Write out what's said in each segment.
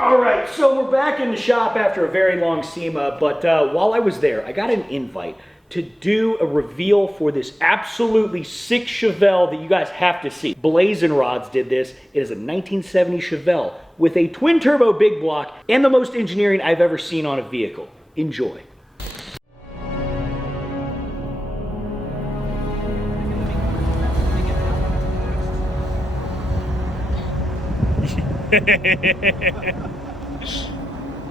All right, so we're back in the shop after a very long SEMA, but while I was there, I got an invite to do a reveal for this absolutely sick Chevelle that you guys have to see. Blazing Rods did this. It is a 1970 Chevelle with a twin turbo big block and the most engineering I've ever seen on a vehicle. Enjoy.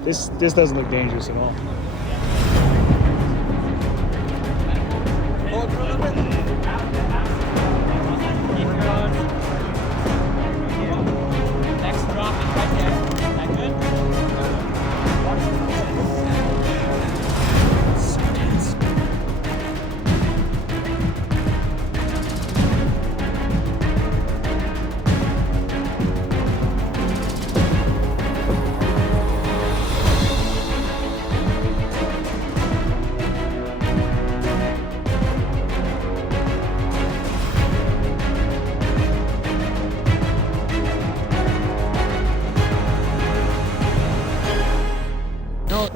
This doesn't look dangerous at all. Next drop is right there. Is that good?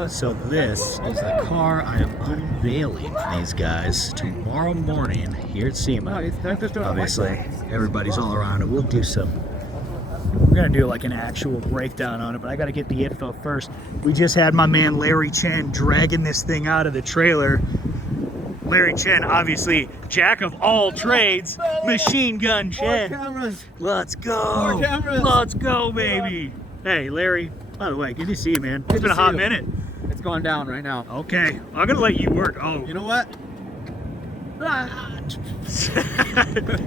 So this is the car I am unveiling for these guys tomorrow morning here at SEMA. Obviously, everybody's all around it. We're gonna do like an actual breakdown on it, but I gotta get the info first. We just had my man Larry Chen dragging this thing out of the trailer. Larry Chen, obviously, jack of all trades, Machine Gun Chen. More cameras. Let's go. More cameras. Let's go, baby. Hey, Larry, by the way, good to see you, man. It's been a hot minute. It's going down right now. Okay, I'm gonna let you work. Oh, You know what?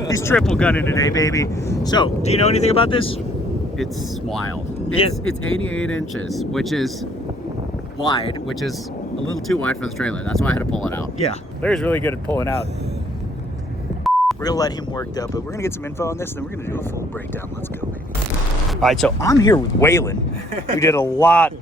he's triple gunning today, baby. So, do you know anything about this? It's wild. Yes. It's 88 inches, which is wide, which is a little too wide for the trailer. That's why I had to pull it out. Yeah, Larry's really good at pulling out. We're gonna let him work though, but we're gonna get some info on this, and then we're gonna do a full breakdown. Let's go, baby. All right, so I'm here with Waylon, who did a lot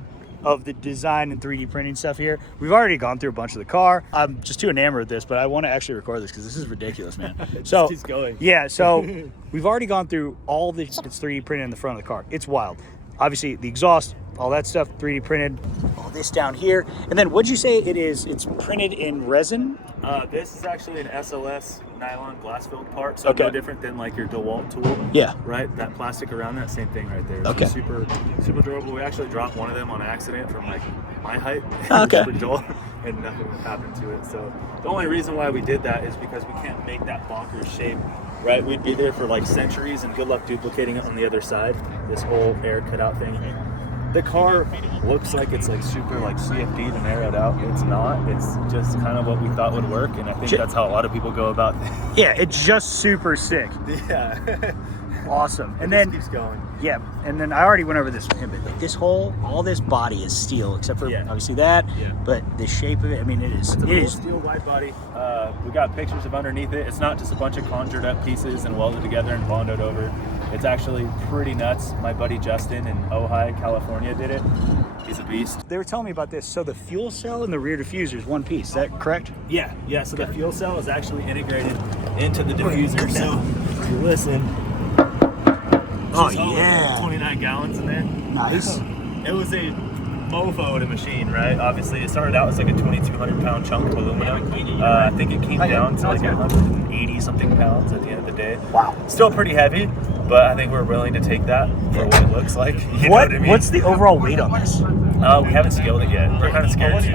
of the design and 3D printing stuff here. We've already gone through a bunch of the car. I'm just too enamored with this, but I want to actually record this because this is ridiculous, man. So keeps going. Yeah, so we've already gone through all the it's 3D printed in the front of the car. It's wild. Obviously, the exhaust, all that stuff 3D printed. All this down here, and then what'd you say it is? It's printed in resin. This is actually an SLS nylon glass filled part, so Okay. no different than like your DeWalt tool. Yeah. Right? That plastic around that, same thing right there. It's Okay. Super durable. We actually dropped one of them on accident from like my height. Okay. Super dull, and nothing happened to it. So the only reason why we did that is because we can't make that bonkers shape. Right? We'd be there for like centuries, and good luck duplicating it on the other side. This whole air cutout thing. The car looks like it's like super like CFD'd and arrowed out. It's not. It's just kind of what we thought would work, and I think that's how a lot of people go about things. Yeah, it's just super sick. Yeah. Awesome. And It just then keeps going. yeah, and then I already went over this with him, but like this whole, all this body is steel, except for Yeah. obviously that. Yeah. But the shape of it, I mean, it is. It's a It full is. steel wide body. We got pictures of underneath it. It's not just a bunch of conjured up pieces and welded together and bonded over. It's actually pretty nuts. My buddy Justin in Ojai, California did it. He's a beast. They were telling me about this. So the fuel cell and the rear diffuser is one piece. Is that correct? Yeah. So the fuel cell is actually integrated into the diffuser. So if you listen. Oh, This is all yeah. 29 gallons in there. Nice. It was a mofo to machine, right? Obviously, it started out as like a 2,200 pound chunk of aluminum. I think it came down to like 180 something pounds at the end of the day. Wow. Still pretty heavy, but I think we're willing to take that for what it looks like. You know what I mean? What's the overall weight on this? We haven't scaled it yet. We're kind of scared to.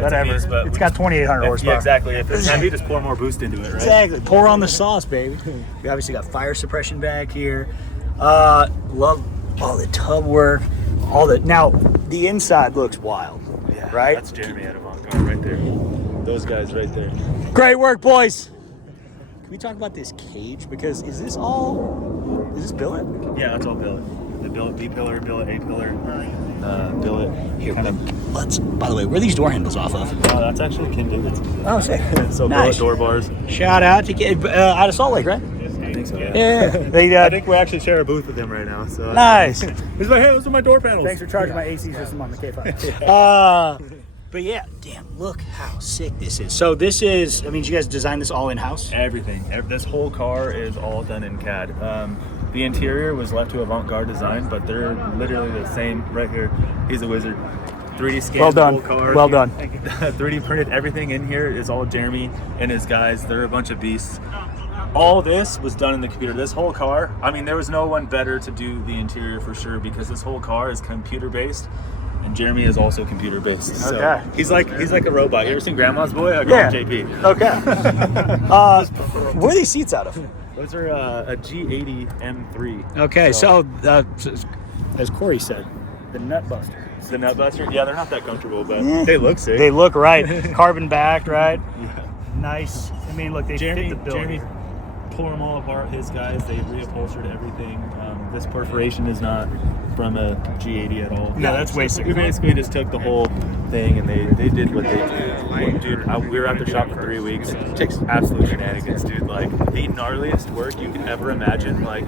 Whatever. It's a beast, but It's got 2,800 horsepower. Yeah, exactly. If it's heavy, just pour more boost into it, right? Exactly. Pour on the sauce, baby. We obviously got fire suppression back here. Love all the tub work. All the now the inside looks wild. Yeah, right? That's Jeremy at Avant-Garde right there. Those guys right there. Great work, boys. Can we talk about this cage? Because is this billet? Yeah, that's all billet. The billet B pillar, billet A pillar, billet. Here, kind of. let's. By the way, where are these door handles off of? That's actually Ken Davidson. Oh, sick. So Nice. billet door bars. Shout out to out of Salt Lake, right? I think so. Yeah. They, I think we actually share a booth with him right now. So nice. He's like, hey, those are my door panels. Thanks for charging my AC system on the K5. But yeah, damn, look how sick this is. So this is, I mean, you guys designed this all in-house? Everything. This whole car is all done in CAD. The interior was left to avant-garde design, but they're literally the same. Right here, he's a wizard. 3D scanned Well done. the whole car. Well done. 3D printed everything in here is all Jeremy and his guys. They're a bunch of beasts. All this was done in the computer. This whole car, I mean, there was no one better to do the interior for sure, because this whole car is computer based, and Jeremy is also computer based. So Okay. he's like a robot. You ever seen Grandma's Boy? I call him JP. Okay. Where are these seats out of? Those are a G80 M3. Okay, so as Corey said, the nut buster. The nut buster. Yeah, they're not that comfortable, but they look sick. They look right. Carbon backed, right? Yeah. Nice. I mean, look, they fit the bill. Jeremy tore them all apart. His guys, they reupholstered everything. This perforation is not from a G80 at all. No, that's way sick. We basically just took the whole thing and they did what they did. Dude, we were at the shop for 3 weeks. Absolute shenanigans, dude. Like the gnarliest work you can ever imagine. Like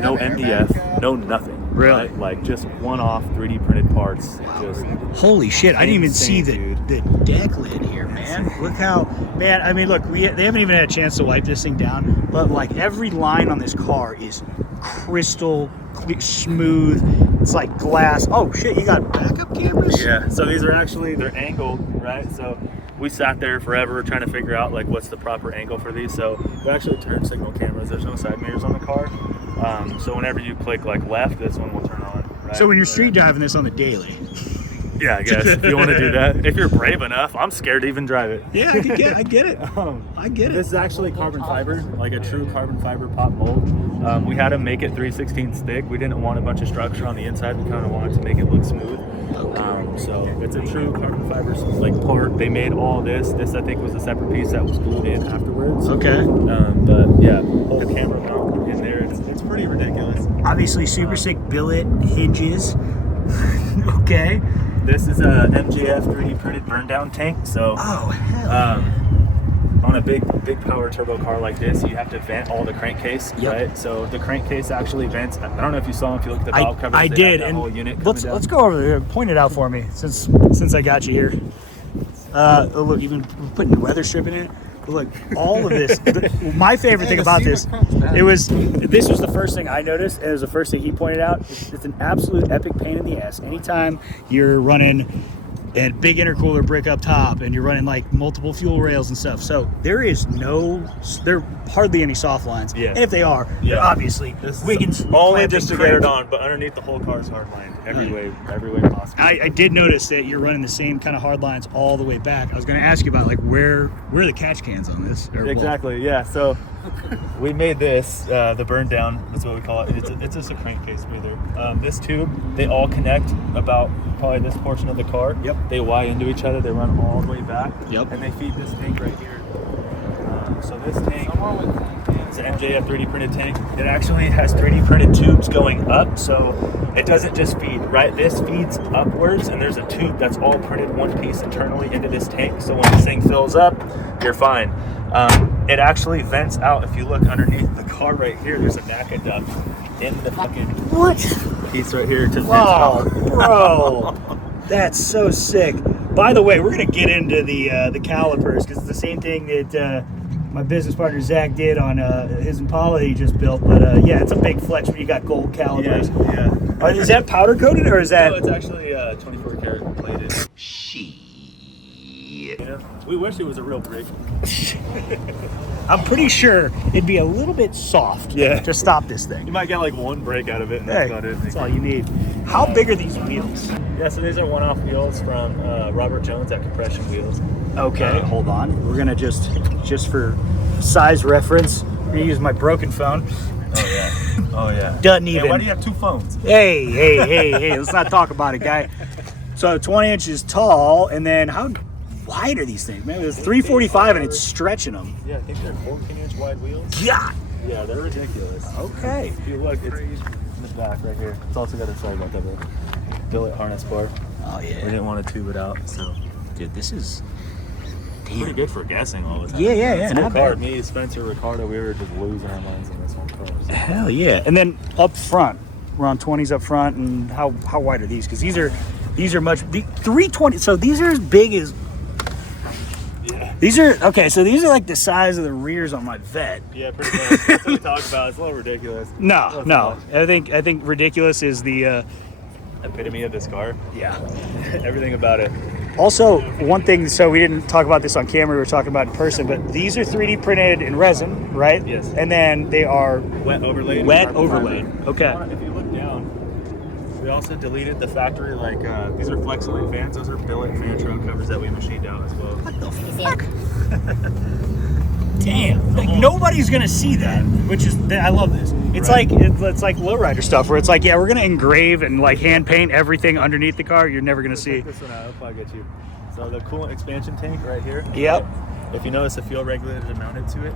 no MDF, no nothing. Really? Right? Like just one-off 3D printed parts. Just Holy shit! I didn't even see insane, the deck lid here, man. Look how, man. I mean, look, they haven't even had a chance to wipe this thing down, but like every line on this car is crystal clear, smooth. It's like glass. Oh shit! You got backup cameras? Yeah. So these are actually, they're angled, right? So we sat there forever trying to figure out like what's the proper angle for these. So we actually turn signal cameras. There's no side mirrors on the car. So whenever you click like left, this one will turn on. Right? So when you're street driving this on the daily. Yeah, I guess if you want to do that, if you're brave enough. I'm scared to even drive it. Yeah, I get it. I get it. This is actually carbon fiber, like a true carbon fiber pop mold. We had to make it 3/16 thick. We didn't want a bunch of structure on the inside. We kind of wanted to make it look smooth. So it's a true carbon fiber like part. They made all this. This I think was a separate piece that was glued in afterwards. Okay. But yeah, whole camera mount in there. It's pretty ridiculous. Obviously, super sick billet hinges. Okay. This is a MJF 3D printed burn down tank. So Oh hell. on a big power turbo car like this, you have to vent all the crankcase, Yep. right? So the crankcase actually vents. I don't know if you saw them, if you look at the valve covers. I they did, have that and whole unit let's coming down. go over there. Point it out for me, since I got you here. Oh, look, even putting weather stripping in it. But look, all of this. My favorite thing about this, this was the first thing I noticed, and it was the first thing he pointed out. It's an absolute epic pain in the ass. Anytime you're running a big intercooler brick up top, and you're running like multiple fuel rails and stuff. So there are hardly any soft lines. Yeah. And if they are, they're obviously This is Wiggins only clamping just to get crank. it on, but underneath the whole car is hard lined every way possible. I did notice that you're running the same kind of hard lines all the way back. I was going to ask you about like where are the catch cans on this? Or, well, Exactly, yeah. So we made this, the burn down, that's what we call it. It's just a crankcase breather. This tube, they all connect about probably this portion of the car. Yep. They Y into each other, they run all the way back. Yep. And they feed this tank right here. So this tank is an MJF 3D printed tank. It actually has 3D printed tubes going up, so it doesn't just feed, right? This feeds upwards, and there's a tube that's all printed one piece internally into this tank, so when this thing fills up, you're fine. It actually vents out. If you look underneath the car right here, there's a NACA duct in the fucking piece right here to vent wow, out. bro, that's so sick. By the way, we're going to get into the calipers, because it's the same thing that my business partner Zach did on his Impala he just built. But yeah, it's a big flex when you got gold calipers. Yeah. Is that powder coated, or is that? No, it's actually 24 karat plated. Yeah. We wish it was a real brick. I'm pretty sure it'd be a little bit soft to stop this You thing. might get like one break out of it, and Hey, that's about it. that's all you need. How big are these wheels? Yeah, so these are one-off wheels from Robert Jones at Compression Wheels. Okay, hold on. We're gonna just for size reference, I'm gonna use my broken phone. Oh yeah. Doesn't Hey, even. why do you have two phones? Hey, let's not talk about it, guy. So 20 inches tall, and then how wide are these things, man? It's 345 and it's stretching them. Yeah, I think they're 14-inch wide wheels. God. Yeah, they're ridiculous. Okay. If you look, it's in the back right here. It's also got a sorry about that, billet harness bar. Oh We yeah. didn't want to tube it out, so Dude, this is pretty good for guessing all the time. Yeah, It's not car. bad. Me, Spencer, Ricardo, we were just losing our minds in this one car. So. Hell yeah. And then up front, we're on 20s up front, and how wide are these? Because these are much 320. So these are as big as. Yeah. These are okay. So these are like the size of the rears on my Vet. Yeah, pretty much. That's what we talked about. It's a little ridiculous. No, no. I think ridiculous is the Epitome of this car. yeah. Everything about it. Also, one thing. So we didn't talk about this on camera. We were talking about it in person. But these are 3D printed in resin, right? Yes. And then they are Wet overlaid. wet carbon overlaid. fiber. Okay. If you look down, we also deleted the factory, like, these are Flexolite fans. Those are billet fan trail covers that we machined out as well. What the fuck? Damn. Like, nobody's gonna see that, which is I love this. It's Right. like it's like lowrider stuff where it's like, yeah, we're gonna engrave and like hand paint everything underneath the car. You're never gonna see. Check this one out. I'll probably get you. So the coolant expansion tank right here. Yep. If you notice, the fuel regulators are mounted to it.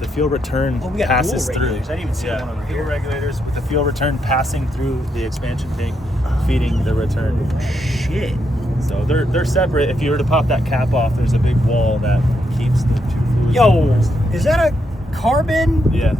The fuel return Oh, we got passes dual through. regulators. I didn't even see yeah, one over fuel here. regulators with the fuel return passing through the expansion tank, feeding the return. Shit. So they're separate. If you were to pop that cap off, there's a big wall that keeps the two fluids. Yo, is that a carbon Yeah.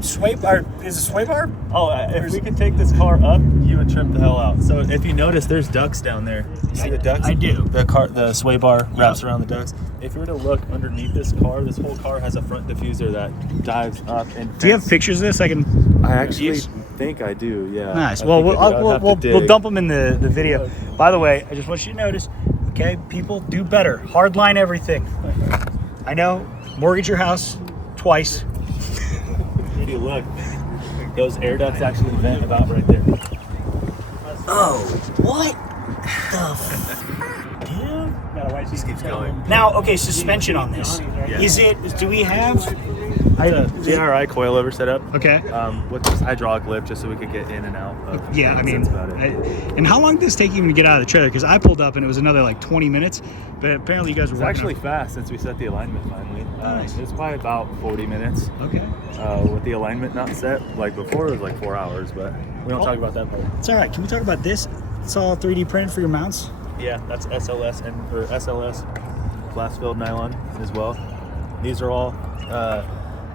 sway bar? Is it sway bar? Oh, if we could take this car up, you would trip the hell out. So if you notice, there's ducts down there. You see the ducts? I do. The sway bar wraps around the ducts. If you were to look underneath this car, this whole car has a front diffuser that dives up and. Do you have pictures of this? I can. I actually use? think I do. Yeah. Nice. I Well, think I do. I'd have to we'll dig. dump them in the video. By the way, I just want you to notice, okay, people, do better. Hardline everything. I know, mortgage your house twice. If you look, those air ducts actually vent about right there. Oh, what the fuck, dude? Just keeps going. Now, okay, suspension on this. Yeah. Is it, do we have? It's a DRI coilover setup. Okay. With this hydraulic lift, just so we could get in and out. Of Yeah, I mean, that's about it. and how long did this take you to get out of the trailer? Because I pulled up and it was another like 20 minutes, but apparently you guys were It's working actually on- fast since we set the alignment finally. Nice. It's probably about 40 minutes. Okay. With the alignment not set, like before it was like 4 hours, but we don't talk about that part. It's all right. Can we talk about this? It's all 3D printed for your mounts. Yeah, that's SLS or SLS glass filled nylon as well. These are all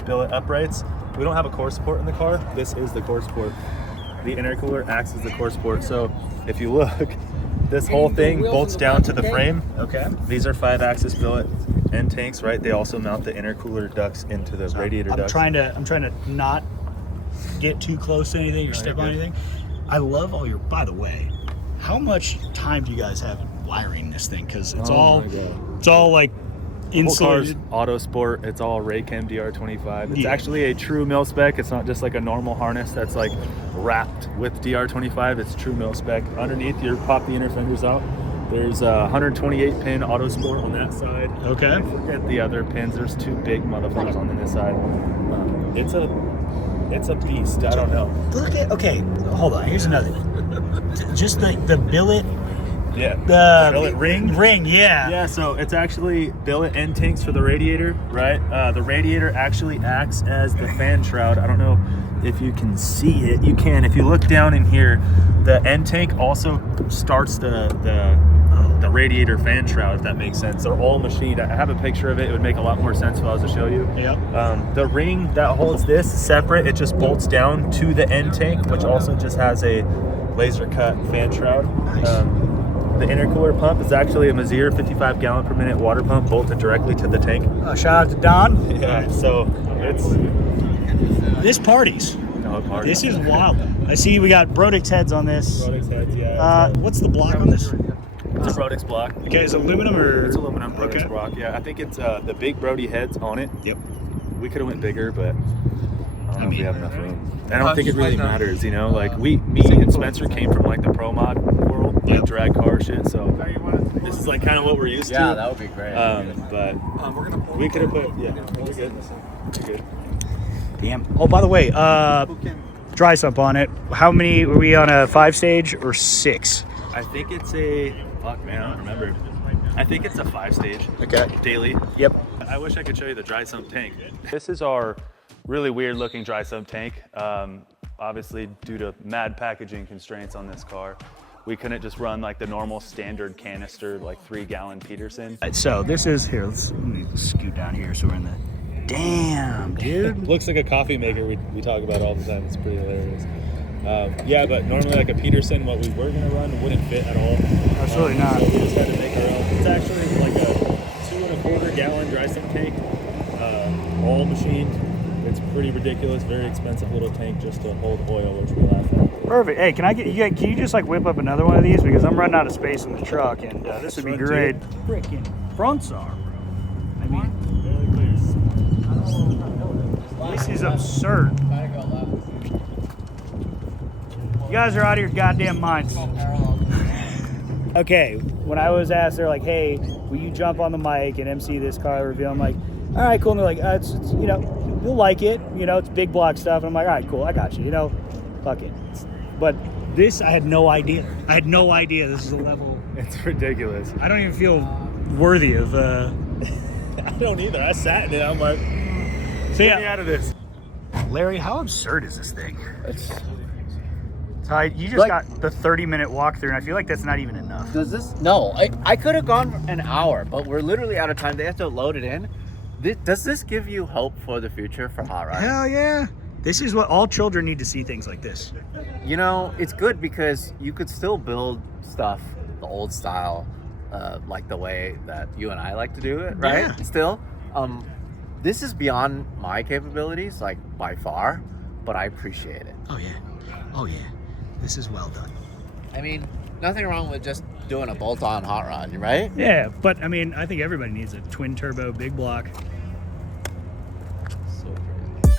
billet uprights. We don't have a core support in the car. This is the core support. The intercooler acts as the core support. So if you look, this whole thing bolts down to the frame. Okay. These are 5-axis billet end tanks, right? They also mount the intercooler ducts into the radiator I'm ducts. trying to not get too close to anything or step on you're good. anything. I love all your. By the way, how much time do you guys have wiring this thing? Because it's Oh my God. it's all like The whole car's insulated. auto sport. It's all Raychem DR25. It's Yeah. actually a true mil spec. It's not just like a normal harness that's like wrapped with DR25. It's true mil spec. Underneath, you pop the inner fenders out. There's a 128 pin auto sport on that side. Okay. I forget the other pins. There's two big motherfuckers on this side. It's a beast. I don't know. Look at. Okay, hold on. Here's another. Just the billet. Yeah. The billet ring. Ring. Yeah. Yeah, so it's actually billet end tanks for the radiator, right? The radiator actually acts as the fan shroud. I don't know if you can see it. You can. If you look down in here, the end tank also starts the radiator fan shroud, if that makes sense. They're all machined. I have a picture of it. It would make a lot more sense if I was to show you. Yep. The ring that holds this separate, it just bolts down to the end tank, which also just has a laser cut fan shroud. Nice. The intercooler pump is actually a Mazir 55 gallon per minute water pump bolted directly to the tank. Shout out to Don. Yeah, so it's This parties. no party. This is wild. I see we got Brodix heads on this. Brodix heads, yeah. What's the block on this? It's a Brodix block. Okay, is it aluminum or? It's aluminum Brodix Okay. block. Yeah, I think it's the big Brody heads on it. Yep. We could have went bigger, but I don't know if mean, we have enough room. I don't think it really matters, you know. Like me and Spencer came from like the ProMod world, like Yep. drag car shit. So this is like kind of what we're used to. Yeah, that would be great. But we could have put we're good. We're good. Damn. Oh, by the way, dry sump on it. How many were we on, a 5-stage or 6? I think it's a fuck man, I don't remember. I think it's a 5-stage. Okay. Daily. Yep. I wish I could show you the dry sump tank. This is our really weird looking dry sump tank. Obviously due to mad packaging constraints on this car, we couldn't just run like the normal standard canister, like 3-gallon Peterson. So this is here. Let me scoot down here so we're in the. Damn, dude. Looks like a coffee maker we talk about all the time. It's pretty hilarious. Yeah, but normally like a Peterson, what we were gonna run wouldn't fit at all. Absolutely not. So we just had to make our own. It's actually like a 2 1/4 per gallon dry sump tank, all machined. It's pretty ridiculous, very expensive little tank just to hold oil, which we laugh at. Perfect. Hey, can you just like whip up another one of these, because I'm running out of space in the truck, and this would be great. Freaking fronts are, bro. I mean, this is absurd. You guys are out of your goddamn minds. Okay, when I was asked, they're like, "Hey, will you jump on the mic and MC this car reveal?" I'm like, "All right, cool." And they're like, it's you know, you'll like it. You know, it's big block stuff." And I'm like, "All right, cool, I got you. You know, fuck it." But this, I had no idea. I had no idea this is a level. It's ridiculous. I don't even feel worthy of. I don't either. I sat in it. I'm like, So get me out of this. Larry, how absurd is this thing? You just Like- got the 30-minute walkthrough, and I feel like that's not even enough. Does this? No, I could have gone an hour, but we're literally out of time. They have to load it in. Does this give you hope for the future for hot rod? Hell yeah. This is what all children need to see, things like this. You know, it's good because you could still build stuff the old style, like the way that you and I like to do it, right? Yeah. Still, this is beyond my capabilities, like by far, but I appreciate it. Oh yeah. Oh yeah. This is well done. I mean, nothing wrong with just doing a bolt-on hot rod, right? Yeah, but I mean, I think everybody needs a twin turbo big block. So crazy.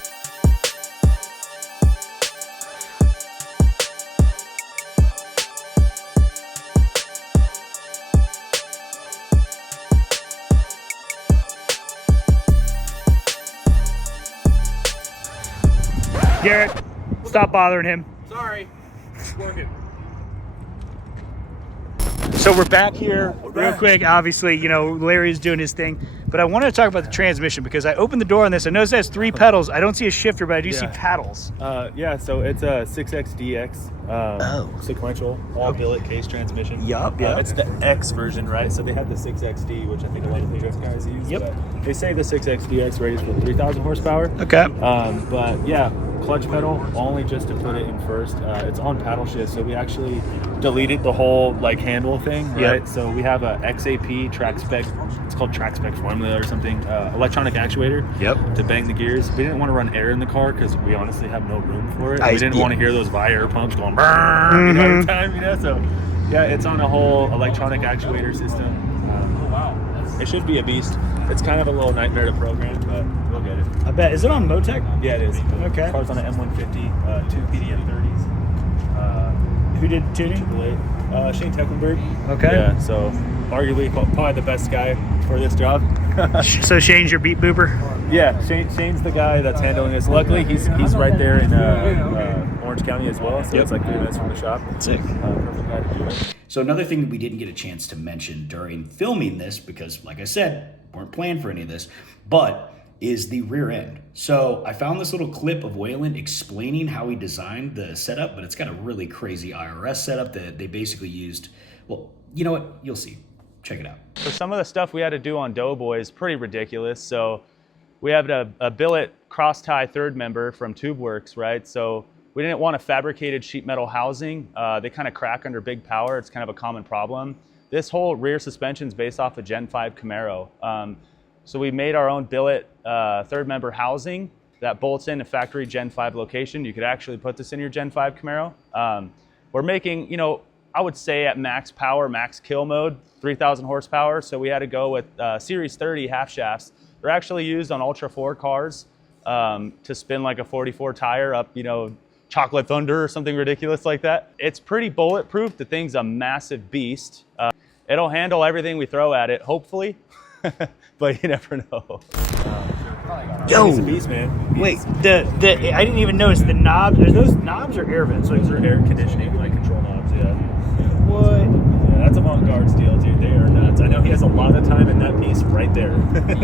Garrett, stop bothering him. Sorry. Working. So we're back here real quick. Obviously, you know, Larry's doing his thing, but I wanted to talk about the transmission because I opened the door on this. I noticed it has 3 pedals. I don't see a shifter, but I do see paddles. Yeah, so it's a 6XDX sequential all billet case transmission. Yup. It's the X version, right? So they had the 6XD, which I think a lot of the guys use. Yep. But they say the 6XDX rates for 3,000 horsepower. Okay. But yeah, clutch pedal only just to put it in first. It's on paddle shift, so we actually deleted the whole like handle thing, right? Yep. So we have a XAP track spec. It's called track spec formula or something. Electronic actuator. Yep. To bang the gears. We didn't want to run air in the car because we honestly have no room for it. I- We didn't yeah. want to hear those air pumps going brrrr, you know, every time, you know. So yeah, it's on a whole electronic actuator system. It should be a beast. It's kind of a little nightmare to program, but we'll get it. I bet. Is it on Motec? Yeah, it is. Okay. Car's on an M150, 2 PDM 30s. Who did tuning? Shane Tecklenburg. Okay. Yeah, so arguably probably the best guy for this job. So Shane's your beat booper? Yeah, Shane's the guy that's handling this. Luckily, he's right there in Orange County as well, so it's like 3 minutes from the shop. Sick. Perfect guy to do it. So another thing that we didn't get a chance to mention during filming this, because like I said, weren't planned for any of this, but is the rear end. So I found this little clip of Waylon explaining how he designed the setup, but it's got a really crazy IRS setup that they basically used. Well, you know what? You'll see. Check it out. So some of the stuff we had to do on Doughboy is pretty ridiculous. So we have a billet cross tie third member from TubeWorks, right? So we didn't want a fabricated sheet metal housing. They kind of crack under big power. It's kind of a common problem. This whole rear suspension is based off a Gen 5 Camaro. So we made our own billet third member housing that bolts in a factory Gen 5 location. You could actually put this in your Gen 5 Camaro. We're making, you know, I would say at max power, max kill mode, 3,000 horsepower. So we had to go with Series 30 half shafts. They're actually used on Ultra 4 cars to spin like a 44 tire up, you know, Chocolate Thunder or something ridiculous like that. It's pretty bulletproof. The thing's a massive beast. It'll handle everything we throw at it, hopefully, but you never know. Yo, He's a beast, man. wait, I didn't even notice the knobs. Are those knobs or air vents? Those are air conditioning, like control knobs, yeah. What? Yeah, that's avant-garde steel, dude. They are nuts. I know he has a lot of time in that piece right there.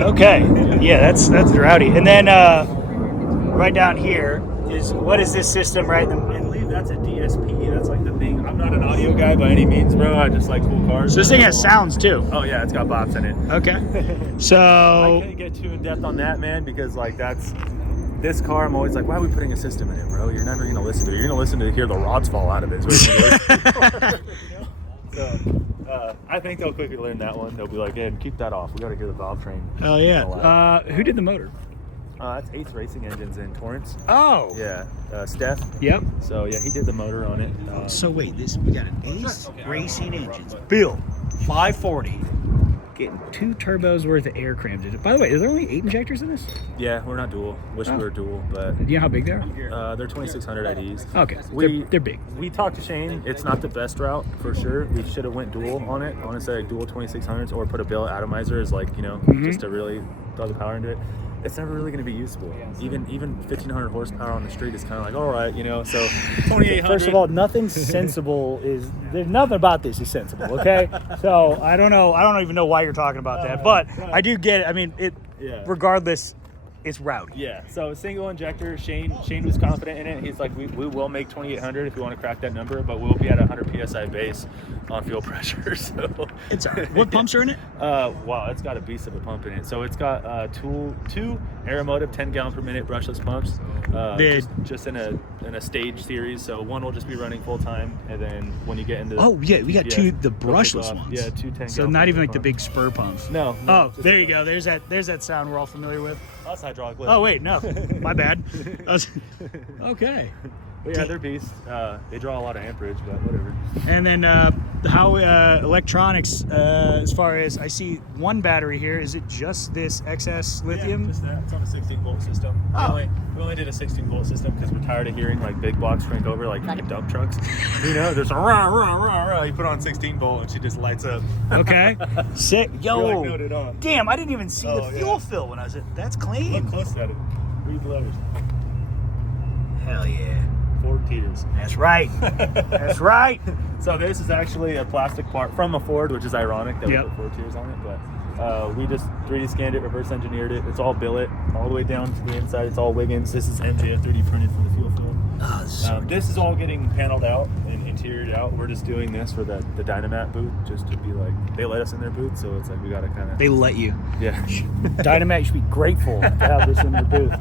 Okay, yeah, that's rowdy. And then right down here is, what is this system right in the I believe that's a DSP. That's like the thing. I'm not an audio guy by any means, bro. I just like cool cars. So this thing has sounds too. Oh yeah, it's got bops in it. Okay. I So can't get too in depth on that, man, because like this car. I'm always like, why are we putting a system in it, bro? You're never gonna listen to it. You're gonna listen to hear the rods fall out of it. Is what you're gonna listen to. So I think they'll quickly learn that one. They'll be like, "Hey, keep that off. We got to hear the valve train." Oh yeah. Who did the motor? That's Ace Racing Engines in Torrance. Oh. Yeah, Steph. Yep. So yeah, he did the motor on it. So wait, we got an Ace Racing Engines built 540, getting 2 turbos worth of air crammed in it. By the way, is there only 8 injectors in this? Yeah, we're not dual. Wish we were dual, but Do you know how big they are? they're 2600 IDs. Okay, they're big. We talked to Shane. It's not the best route for sure. We should have went dual on it. I want to say like dual 2600s or put a billet atomizer as like, you know, just to really throw the power into it. It's never really going to be usable. Even 1500 horsepower on the street is kind of like, all right, you know. So 2800. First of all, nothing sensible is. There's nothing about this is sensible. Okay, so I don't know. I don't even know why you're talking about that, but I do get it. I mean, regardless, it's rowdy. Yeah. So single injector. Shane was confident in it. He's like, we will make 2800 if you want to crack that number, but we'll be at 100 psi base on fuel pressure. So It's all right. What pumps are in it? Wow, it's got a beast of a pump in it. So it's got two Aeromotive 10 gallon per minute brushless pumps. Just in a stage series. So one will just be running full time, and then when you get into We got 2 the brushless ones. Yeah, 2 10 So gallon not per even minute like the pumps. big spur pumps. No. Oh, there you go. There's that sound we're all familiar with. That's hydraulic lift. Oh wait, no, my bad. Okay. But yeah, they're beasts. They draw a lot of amperage, but whatever. And then how electronics, as far as I see one battery here, is it just this XS lithium? Yeah, just that. It's on a 16 volt system. Oh. We only did a 16 volt system because we're tired of hearing like big blocks crank over like dump trucks. You know, there's a rah rah rah rah. You put on 16 volt and she just lights up. Okay. Sick. Yo. You're like, noted on. Damn, I didn't even see the fuel yeah. fill when I was at. That's clean. Look close at it. Read the letters. Hell yeah. 4 tears. That's right. That's right. So this is actually a plastic part from a Ford, which is ironic that Yep. we put 4 tiers on it, but we just 3D scanned it, reverse engineered it. It's all billet, all the way down to the inside. It's all Wiggins. This is MJF 3D printed for the fuel fill. Oh, This is all getting paneled out and interioured out. We're just doing this for the Dynamat booth, just to be like, they let us in their booth, so it's like we gotta kind of. They let you. Yeah. Dynamax should be grateful to have this in the booth.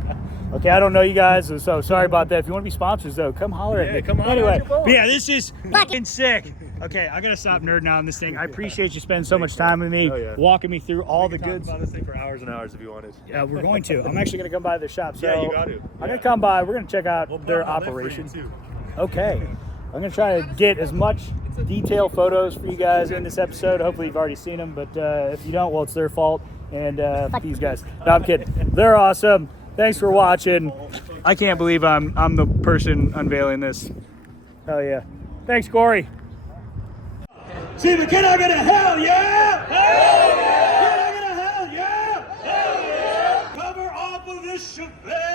Okay, I don't know you guys, so sorry about that. If you want to be sponsors, though, come holler at me. come holler Anyway, at your boy. but yeah, this is fucking sick. Okay, I gotta stop nerding out on this thing. I appreciate you spending so much time with me, Oh, yeah. walking me through all the We could talk goods. about this thing for hours and hours if you wanted. We're going to. I'm actually gonna come by the shop. So Yeah, you got to. I'm gonna come by. We're gonna check out We'll put their it on the lift for you, operation. too. Okay. I'm gonna try to get as much detailed photos for you guys in this episode. Hopefully you've already seen them, but if you don't, well, it's their fault. And fuck these guys. No, I'm kidding. They're awesome. Thanks for watching. I can't believe I'm the person unveiling this. Hell yeah. Thanks, Corey. SEMA, can I get a hell yeah? Hell yeah! Can I get a hell yeah? Hell yeah! Cover off of this Chevelle!